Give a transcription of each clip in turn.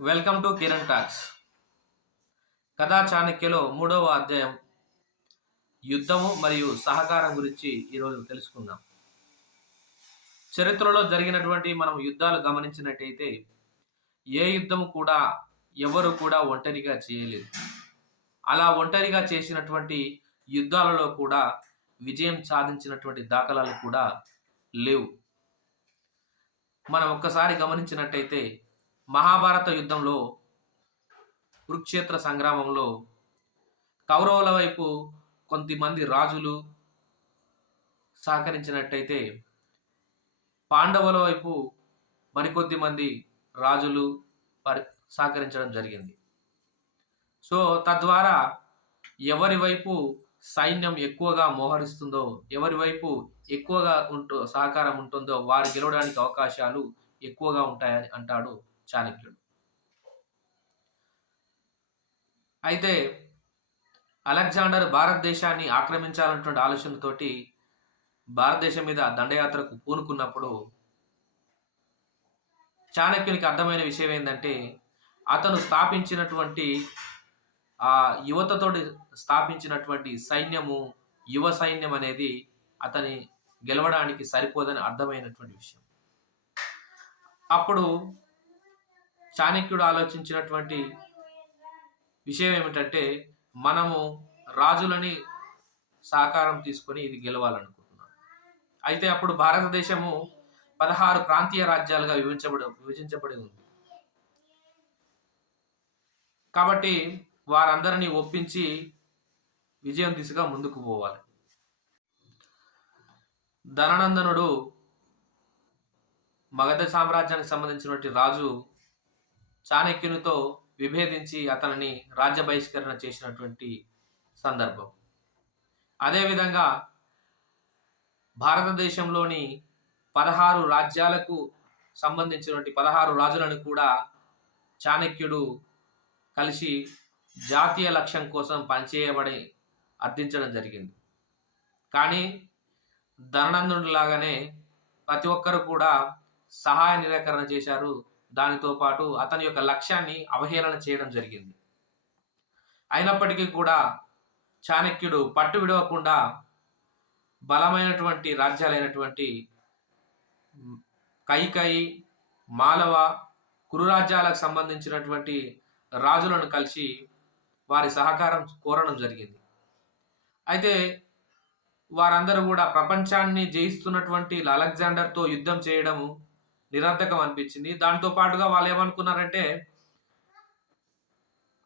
Welcome to Kiran talks. కథా చాణక్యలో మూడవ అధ్యాయం. యుద్ధము మరియు సహకారం గురించి ఈరోజు తెలుసుకుందాం. చరిత్రలో జరిగినటువంటి మనం యుద్ధాలు గమనించినట్టయితే ఏ యుద్ధం కూడా ఎవరు కూడా ఒంటరిగా చేయలేదు. అలా ఒంటరిగా చేసినటువంటి యుద్ధాలలో కూడా విజయం సాధించినటువంటి దాఖలాలు కూడా లేవు. మనం ఒక్కసారి గమనించినట్టయితే మహాభారత యుద్ధంలో కురుక్షేత్ర సంగ్రామంలో కౌరవుల వైపు కొంతమంది రాజులు సహకరించినట్టయితే పాండవుల వైపు మరికొద్ది మంది రాజులు పరి సహకరించడం జరిగింది. సో తద్వారా ఎవరి వైపు సైన్యం ఎక్కువగా మోహరిస్తుందో ఎవరి వైపు ఎక్కువగా ఉంటూ సహకారం ఉంటుందో వారు గెలవడానికి అవకాశాలు ఎక్కువగా ఉంటాయని అంటాడు చాణక్యుడు. అయితే అలెగ్జాండర్ భారతదేశాన్ని ఆక్రమించాలన్నటువంటి ఆలోచనతోటి భారతదేశం మీద దండయాత్రకు పూనుకున్నప్పుడు చాణక్యునికి అర్థమైన విషయం ఏంటంటే అతను స్థాపించినటువంటి ఆ యువతతోటి స్థాపించినటువంటి సైన్యము యువ సైన్యం అనేది అతని గెలవడానికి సరిపోదని అర్థమైనటువంటి విషయం. అప్పుడు చాణక్యుడు ఆలోచించినటువంటి విషయం ఏమిటంటే మనము రాజులని సహకారం తీసుకొని ఇది గెలవాలనుకుంటున్నాం. అయితే అప్పుడు భారతదేశము పదహారు ప్రాంతీయ రాజ్యాలుగా విభజించబడి విభజించబడి ఉంది. కాబట్టి వారందరినీ ఒప్పించి విజయం దిశగా ముందుకు పోవాలి. ధననందనుడు మగధ సామ్రాజ్యానికి సంబంధించినటువంటి రాజు చాణక్యునితో విభేదించి అతనిని రాజ్య బహిష్కరణ చేసినటువంటి సందర్భం. అదేవిధంగా భారతదేశంలోని పదహారు రాజ్యాలకు సంబంధించినటువంటి పదహారు రాజులను కూడా చాణక్యుడు కలిసి జాతీయ లక్ష్యం కోసం పనిచేయబడి అర్థించడం జరిగింది. కానీ ధననందుని లాగానే ప్రతి ఒక్కరు కూడా సహాయ నిరాకరణ చేశారు దానితో పాటు అతని యొక్క లక్ష్యాన్ని అవహేళన చేయడం జరిగింది. అయినప్పటికీ కూడా చాణక్యుడు పట్టు విడవకుండా బలమైనటువంటి రాజ్యాలైనటువంటి కైకయి మాలవ కురురాజ్యాలకు సంబంధించినటువంటి రాజులను కలిసి వారి సహకారం కోరడం జరిగింది. అయితే వారందరూ కూడా ప్రపంచాన్ని జయిస్తున్నటువంటి అలెగ్జాండర్తో యుద్ధం చేయడము నిరర్ధకం అనిపించింది. దాంతో పాటుగా వాళ్ళు ఏమనుకున్నారంటే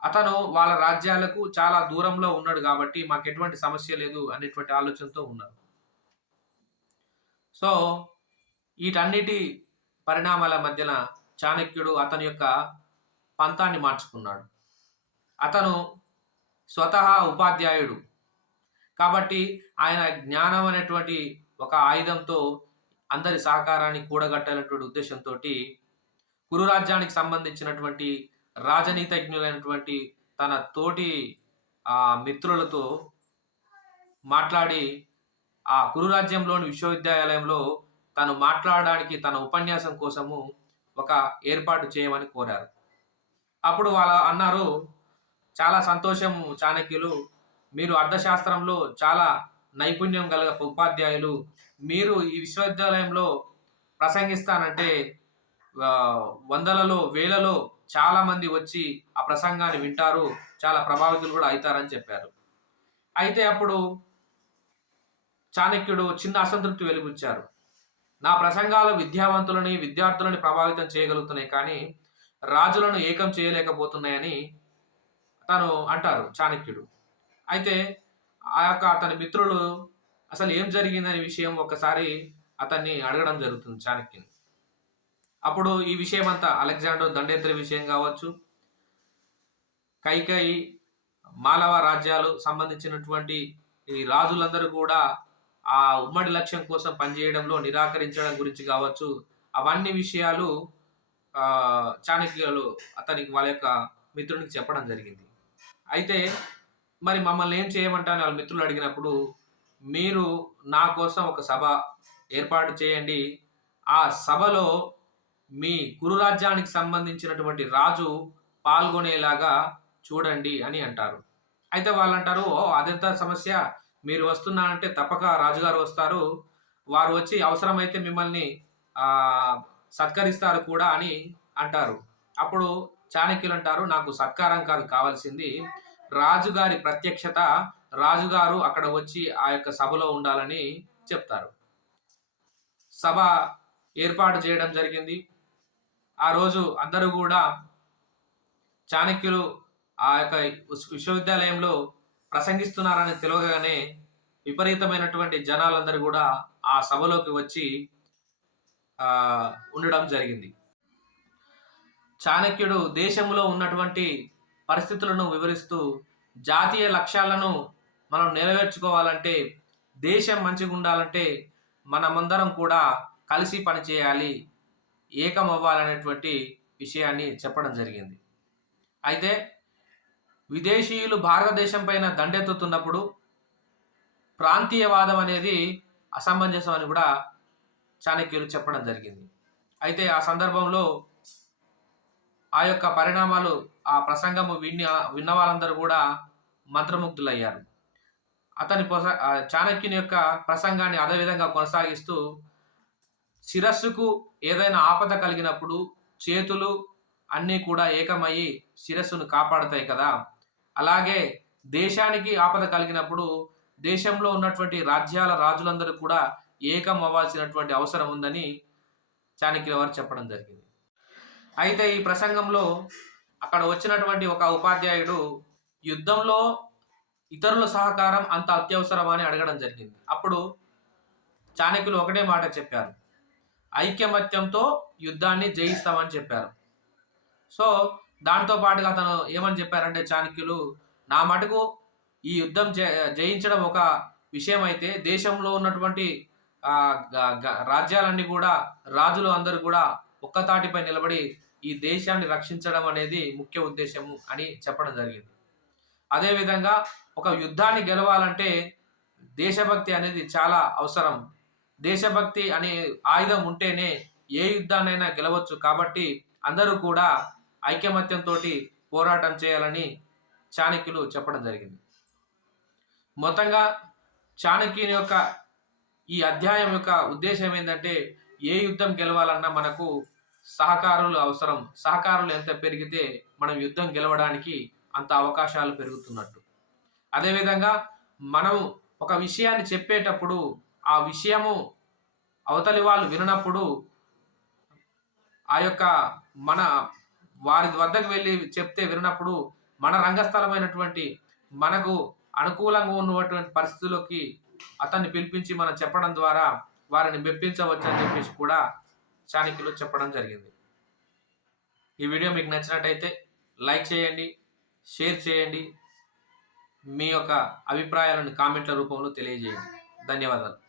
అతను వాళ్ళ రాజ్యాలకు చాలా దూరంలో ఉన్నాడు కాబట్టి మాకు ఎటువంటి సమస్య లేదు అనేటువంటి ఆలోచనతో ఉన్నారు. సో వీటన్నిటి పరిణామాల మధ్యన చాణక్యుడు అతని యొక్క పంతాన్ని మార్చుకున్నాడు. అతను స్వతహా ఉపాధ్యాయుడు కాబట్టి ఆయన జ్ఞానం అనేటువంటి ఒక ఆయుధంతో అందరి సహకారాన్ని కూడగట్టాలనేటువంటి ఉద్దేశంతో కురు రాజ్యానికి సంబంధించినటువంటి రాజనీతజ్ఞులైనటువంటి తన తోటి ఆ మిత్రులతో మాట్లాడి ఆ కురు రాజ్యంలోని విశ్వవిద్యాలయంలో తను మాట్లాడడానికి తన ఉపన్యాసం కోసము ఒక ఏర్పాటు చేయమని కోరారు. అప్పుడు వాళ్ళ అన్నారు చాలా సంతోషం చాణక్యులు మీరు అర్థశాస్త్రంలో చాలా నైపుణ్యం గల ఉపాధ్యాయులు మీరు ఈ విశ్వవిద్యాలయంలో ప్రసంగిస్తానంటే వందలలో వేలలో చాలా మంది వచ్చి ఆ ప్రసంగాన్ని వింటారు చాలా ప్రభావితులు కూడా అవుతారని చెప్పారు. అయితే అప్పుడు చాణక్యుడు చిన్న అసంతృప్తి వెలిబుచ్చారు. నా ప్రసంగాలు విద్యావంతులని విద్యార్థులని ప్రభావితం చేయగలుగుతున్నాయి కానీ రాజులను ఏకం చేయలేకపోతున్నాయని తను అంటారు చాణక్యుడు. అయితే ఆ యొక్క అతని మిత్రులు అసలు ఏం జరిగిందనే విషయం ఒకసారి అతన్ని అడగడం జరుగుతుంది చాణక్యుని. అప్పుడు ఈ విషయం అంతా అలెగ్జాండర్ దండేత్ర విషయం కావచ్చు కైకై మాలవ రాజ్యాలు సంబంధించినటువంటి ఈ రాజులందరూ కూడా ఆ ఉమ్మడి లక్ష్యం కోసం పనిచేయడంలో నిరాకరించడం గురించి కావచ్చు అవన్నీ విషయాలు చాణక్యులు అతనికి వాళ్ళ యొక్క మిత్రునికి చెప్పడం జరిగింది. అయితే మరి మమ్మల్ని ఏం చేయమంటారని వాళ్ళ మిత్రులు అడిగినప్పుడు మీరు నా కోసం ఒక సభ ఏర్పాటు చేయండి. ఆ సభలో మీ గురురాజ్యానికి సంబంధించినటువంటి రాజు పాల్గొనేలాగా చూడండి అని అంటారు. అయితే వాళ్ళు అంటారు ఓ అదెంత సమస్య? మీరు వస్తున్నారంటే తప్పక రాజుగారు వస్తారు. వారు వచ్చి అవసరమైతే మిమ్మల్ని సత్కరిస్తారు కూడా అని అంటారు. అప్పుడు చాణక్యులు అంటారు నాకు సత్కారం కాదు కావాల్సింది రాజుగారి ప్రత్యక్షత రాజుగారు అక్కడ వచ్చి ఆ యొక్క సభలో ఉండాలని చెప్తారు. సభ ఏర్పాటు చేయడం జరిగింది. ఆ రోజు అందరూ కూడా చాణక్యులు ఆ యొక్క విశ్వవిద్యాలయంలో ప్రసంగిస్తున్నారని తెలియగానే విపరీతమైనటువంటి జనాలందరూ కూడా ఆ సభలోకి వచ్చి ఉండడం జరిగింది. చాణక్యుడు దేశంలో ఉన్నటువంటి పరిస్థితులను వివరిస్తూ జాతీయ లక్ష్యాలను మనం నెరవేర్చుకోవాలంటే దేశం మంచిగా ఉండాలంటే మనమందరం కూడా కలిసి పనిచేయాలి ఏకం అవ్వాలనేటువంటి విషయాన్ని చెప్పడం జరిగింది. అయితే విదేశీయులు భారతదేశం పైన దండెత్తుతున్నప్పుడు ప్రాంతీయవాదం అనేది అసమంజసం అని కూడా చాణక్యులు చెప్పడం జరిగింది. అయితే ఆ సందర్భంలో ఆ యొక్క పరిణామాలు ఆ ప్రసంగము విని విన్న వాళ్ళందరూ కూడా మంత్రముగ్ధులయ్యారు. అతని ప్రస చాణక్యుని యొక్క ప్రసంగాన్ని అదే విధంగా కొనసాగిస్తూ శిరస్సుకు ఏదైనా ఆపద కలిగినప్పుడు చేతులు అన్నీ కూడా ఏకమయ్యి శిరస్సును కాపాడతాయి కదా. అలాగే దేశానికి ఆపద కలిగినప్పుడు దేశంలో ఉన్నటువంటి రాజ్యాల రాజులందరూ కూడా ఏకం అవ్వాల్సినటువంటి అవసరం ఉందని చాణక్యుల వారు చెప్పడం జరిగింది. అయితే ఈ ప్రసంగంలో అక్కడ వచ్చినటువంటి ఒక ఉపాధ్యాయుడు యుద్ధంలో ఇతరుల సహకారం అంత అత్యవసరమా అని అడగడం జరిగింది. అప్పుడు చాణక్యులు ఒకటే మాట చెప్పారు. ఐక్యమత్యంతో యుద్ధాన్ని జయిస్తామని చెప్పారు. సో దాంతో పాటుగా అతను ఏమని చెప్పారంటే చాణక్యులు నా మటుకు ఈ యుద్ధం జ- జయించడం ఒక విషయం అయితే దేశంలో ఉన్నటువంటి రాజ్యాలన్నీ కూడా రాజులు అందరూ కూడా ఒక్కతాటిపై నిలబడి ఈ దేశాన్ని రక్షించడం అనేది ముఖ్య ఉద్దేశము అని చెప్పడం జరిగింది. అదేవిధంగా ఒక యుద్ధాన్ని గెలవాలంటే దేశభక్తి అనేది చాలా అవసరం. దేశభక్తి అనే ఆయుధం ఉంటేనే ఏ యుద్ధాన్నైనా గెలవచ్చు. కాబట్టి అందరూ కూడా ఐకమత్యంతో పోరాటం చేయాలని చాణక్యులు చెప్పడం జరిగింది. మొత్తంగా చాణక్యుని యొక్క ఈ అధ్యాయం యొక్క ఉద్దేశం ఏంటంటే ఏ యుద్ధం గెలవాలన్నా మనకు సహకారులు అవసరం. సహకారులు ఎంత పెరిగితే మనం యుద్ధం గెలవడానికి అంత అవకాశాలు పెరుగుతున్నట్టు. అదేవిధంగా మనం ఒక విషయాన్ని చెప్పేటప్పుడు ఆ విషయము అవతలి వాళ్ళు వినప్పుడు ఆ యొక్క మన వారి వద్దకు వెళ్ళి చెప్తే వినప్పుడు మన రంగస్థలమైనటువంటి మనకు అనుకూలంగా ఉన్నటువంటి పరిస్థితుల్లోకి అతన్ని పిలిపించి మనం చెప్పడం ద్వారా వారిని మెప్పించవచ్చు అని చెప్పేసి కూడా చాణక్యులు చెప్పడం జరిగింది. ఈ వీడియో మీకు నచ్చినట్టయితే లైక్ చేయండి షేర్ చేయండి మీ యొక్క అభిప్రాయాలను కామెంట్ల రూపంలో తెలియజేయండి. ధన్యవాదాలు.